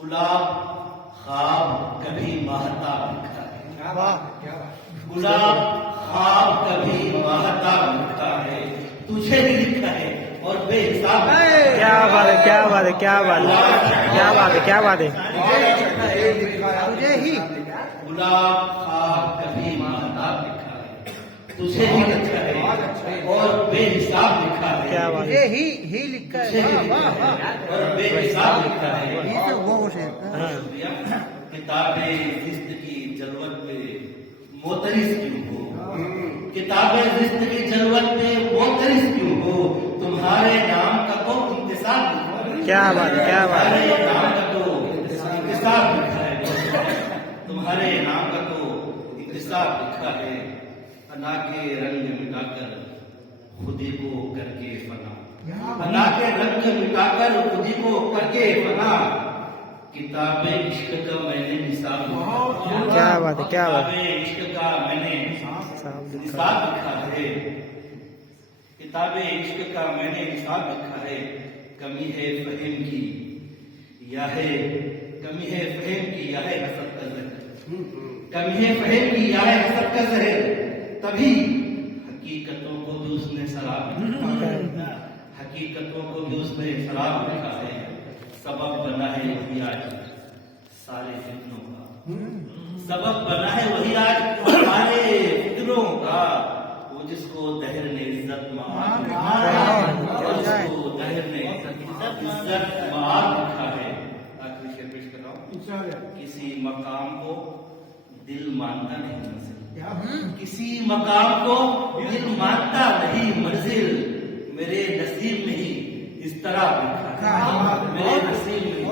गुलाब ख्वाब कभी महताब लिखा है, गुलाब ख्वाब कभी महताब लिखा है, तुझे भी लिखा है और बेहिसाब। क्या बात है, क्या बात है, क्या बात है, क्या बात है, क्या बात है। तुझे ही गुलाब ख्वाब कभी महताब लिखा है, तुझे भी लिखा है और बेहिसाब लिखा है। क्या बात है। तुझे ही लिखा है। वाह वाह वाह। और बेहिसाब लिखा है। ये तो वो है। किताबें रिश्त की जरूरत पे मोतरिस क्यों हो, किताबें रिश्त की जरूरत पे मोतरिस क्यों हो, तुम्हारे नाम का तो इंतसाब लिखा है। क्या बात है, क्या बात है। तुम्हारे नाम का तो इंतसाब लिखा है, तुम्हारे नाम का तो इंतसाब लिखा है। फना के रंग मिटाकर खुदी को करके फना, फना के रंग मिटाकर खुदी को करके फना, किताबे इश्क का मैंने निसाब लिखा है। क्या बात है, क्या बात है। किताबे इश्क का मैंने निसाब लिखा है, किताबे इश्क का मैंने निसाब लिखा है। कमी है फहम की या है, कमी है फहम की या है हसद का जहर, कमी है फहम की या है हसद का जहर, तभी हकीकतों को भी उसने शराब लिखा है, हकीकतों को भी उसने शराब लिखा है। सबब बना है वही आज सारे फितनों का, सबब बना है वही आज सारे फितनों का, वो जिसको दहर ने इज्जत मार लिखा है, वो जिसको दहर ने इज्जत मार लिखा है। आखिरी शेर पेश कर रहा हूँ। किसी मकाम को दिल मानता नहीं मंजिल, किसी मकाम को दिल मानता नहीं मंजिल, मेरे नसीब में ही इस तरह लिखा है, मेरे नसीब में।